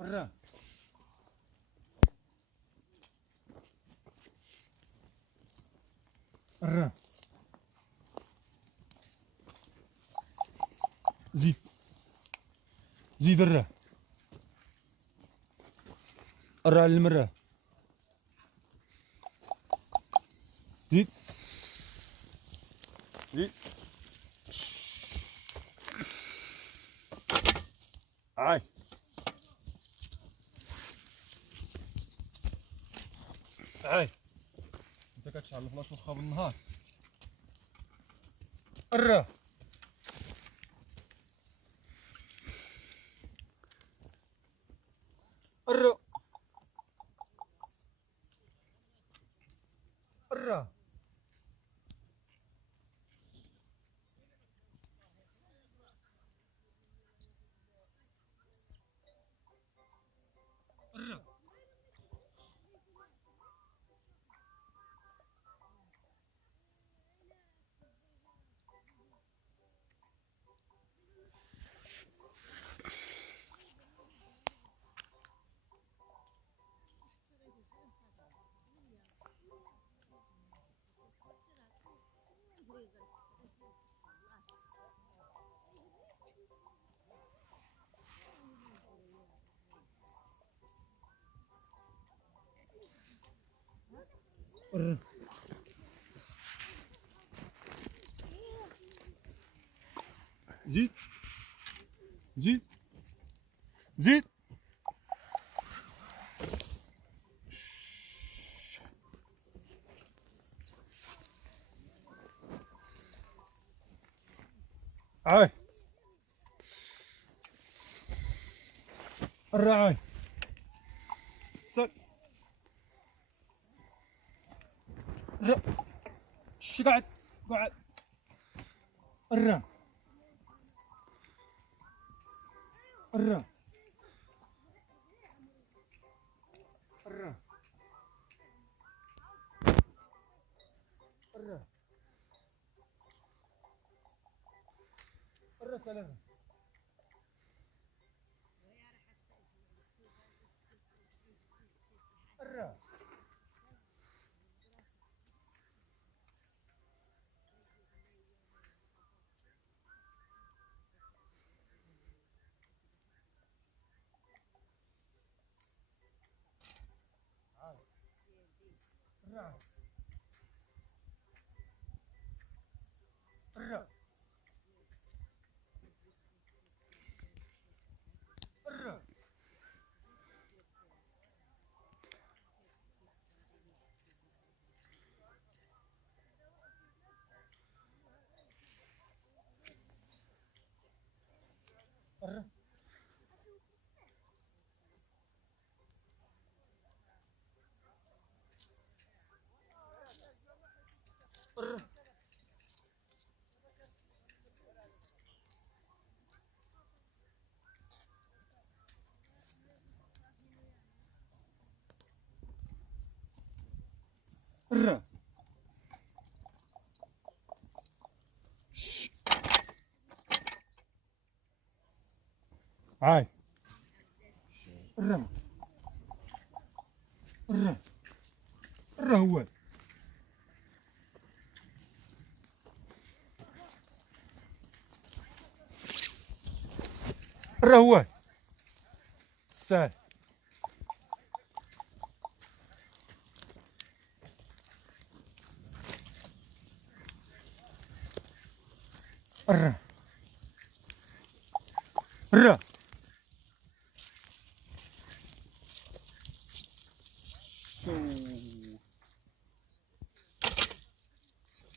الرا الرا زيد زيد الرا الرا على المرة زيد زيد هاي هاي انت كتشعل خلاص واخا بالنهار الرا الرا الرا الرا الرا زيد زيد زيد هاي الرا هاي سل الرا شي قاعد قاعد الرا الرا الرا الرا الرا سلام الرا الرا الرا الرا الرا الرا الرا هاي الرا الرا الرا هو الرا هو سال الرا الرا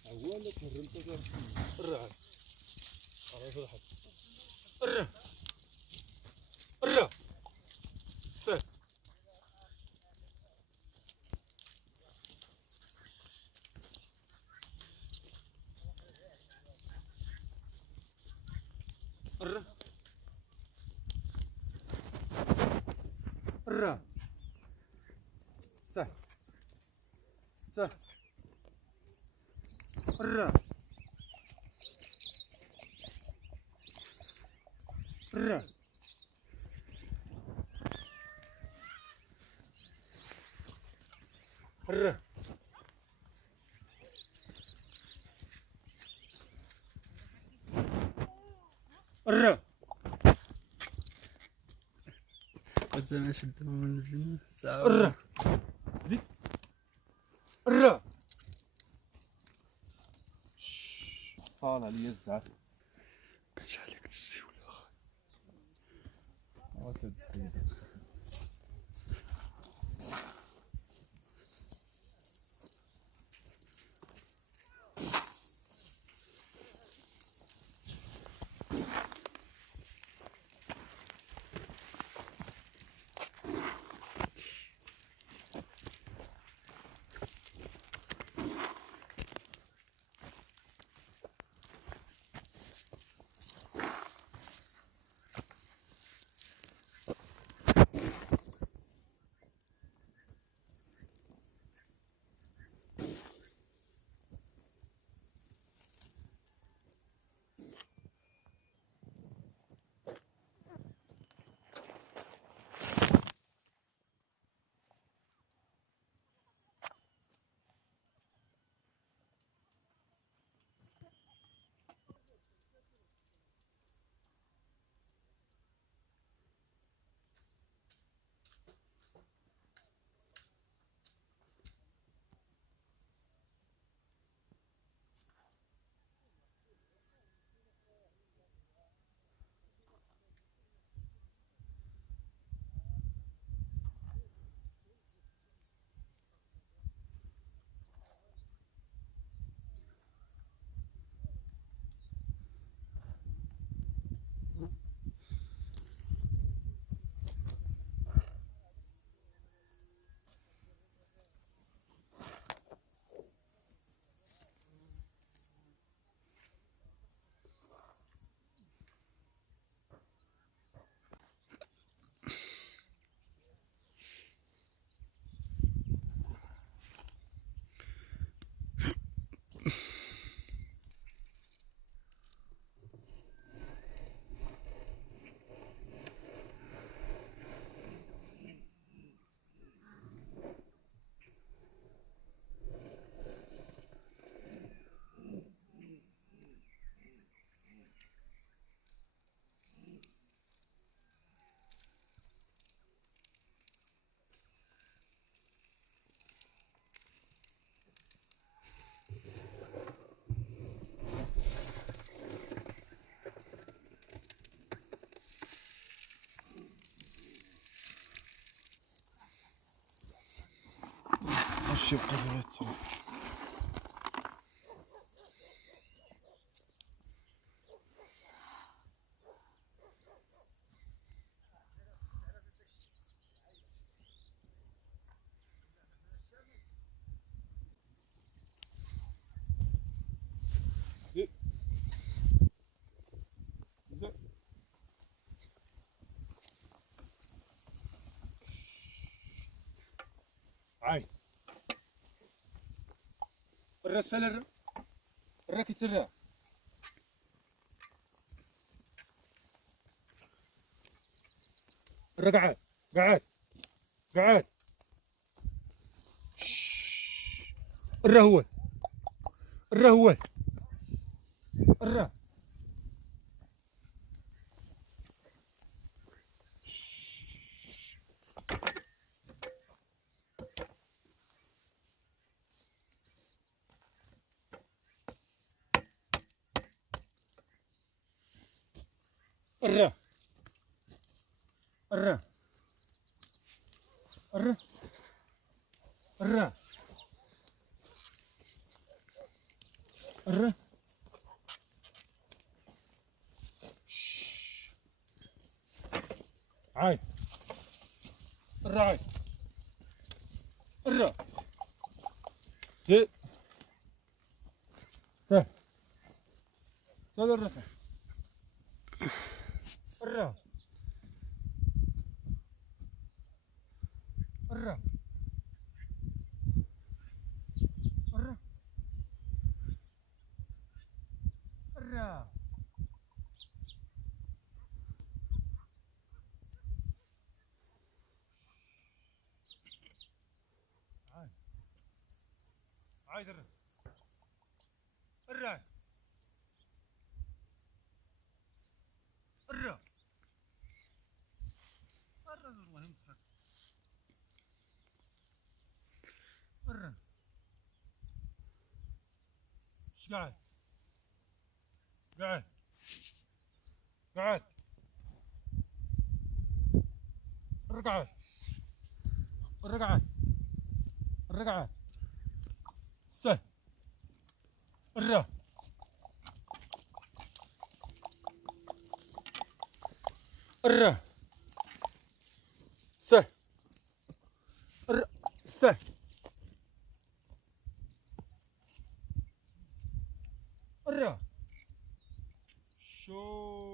عوالك هرمت الرا على فرحت الرا الرا سال الرا الرا سال سال الرا الرا الر الر زعما شدهم من الجنة ساعة الر زيد الر طال عليا الزعف كانش عليك تسيوله. اش يبقى بنات عاي الرسالة الراكي الرا قعد قعد قعد الرا هو الرا هو الرا الرا الرا الرا الرا الرا عاي الرا عاي الرا زيد سهل سهل الرسم الرا الرا الرا الرا عاي عايز الرا الرا الرا والله مسخر الرا ايش قاعد قاعد قاعد الرقعة الرقعة الرقعة سه الرا الرا سه الرا سه الرا شو